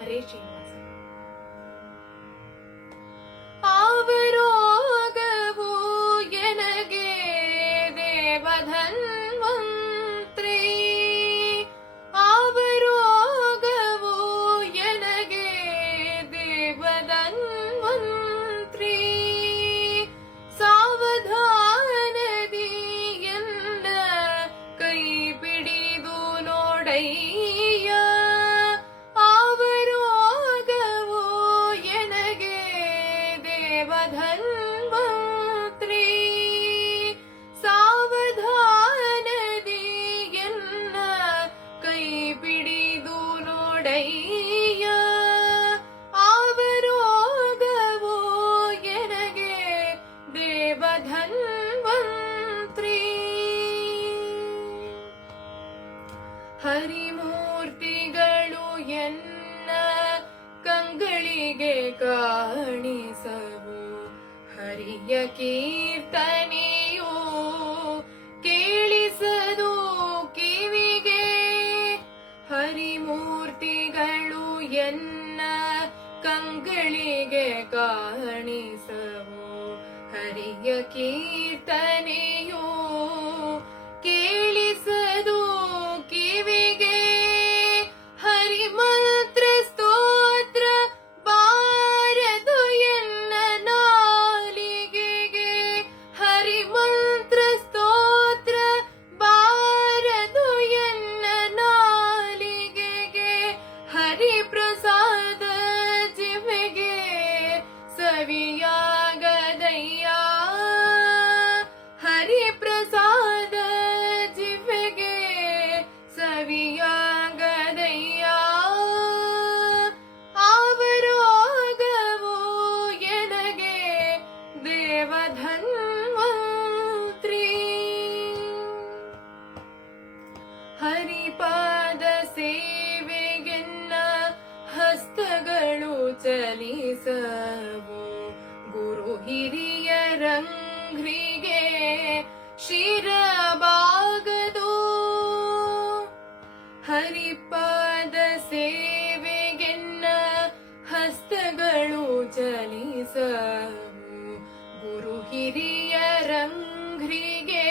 ಹರೇ ಶ್ರೀನಿವಾಸ. ಅವರೋಗವು ಎನಗೆ ದೇವಧನ್ವಂತ್ರಿ? ಅವರೋಗವು ಎನಗೆ ದೇವಧನ್ವಂತ್ರಿ? ಸಾವಧಾನದಿ ಎಲ್ಲ ಕೈ ಬಿಡಿದು ನೋಡೈ அடைய ಹರಿಮೂರ್ತಿಗಳು ಎನ್ನ ಕಂಗಳಿಗೆ ಕಾಣಿಸವು. ಹರಿಯ ಕೀರ್ತನೆ ಹರಿಯ ಕೀರ್ತನೆಯೋ धन्वन्त्री ಹರಿಪಾದ ಸೇವೆಗೆನ್ನ ಹಸ್ತಗಳು ಚಲಿಸವು. ಗುರು ಹಿರಿಯರಂಘ್ರಿಗೆ ಶಿರಬಾಗದು ಹರಿಪಾದ ಸೇವೆಗೆನ್ನ ಹಸ್ತಗಳು ಚಲಿಸವು. Again.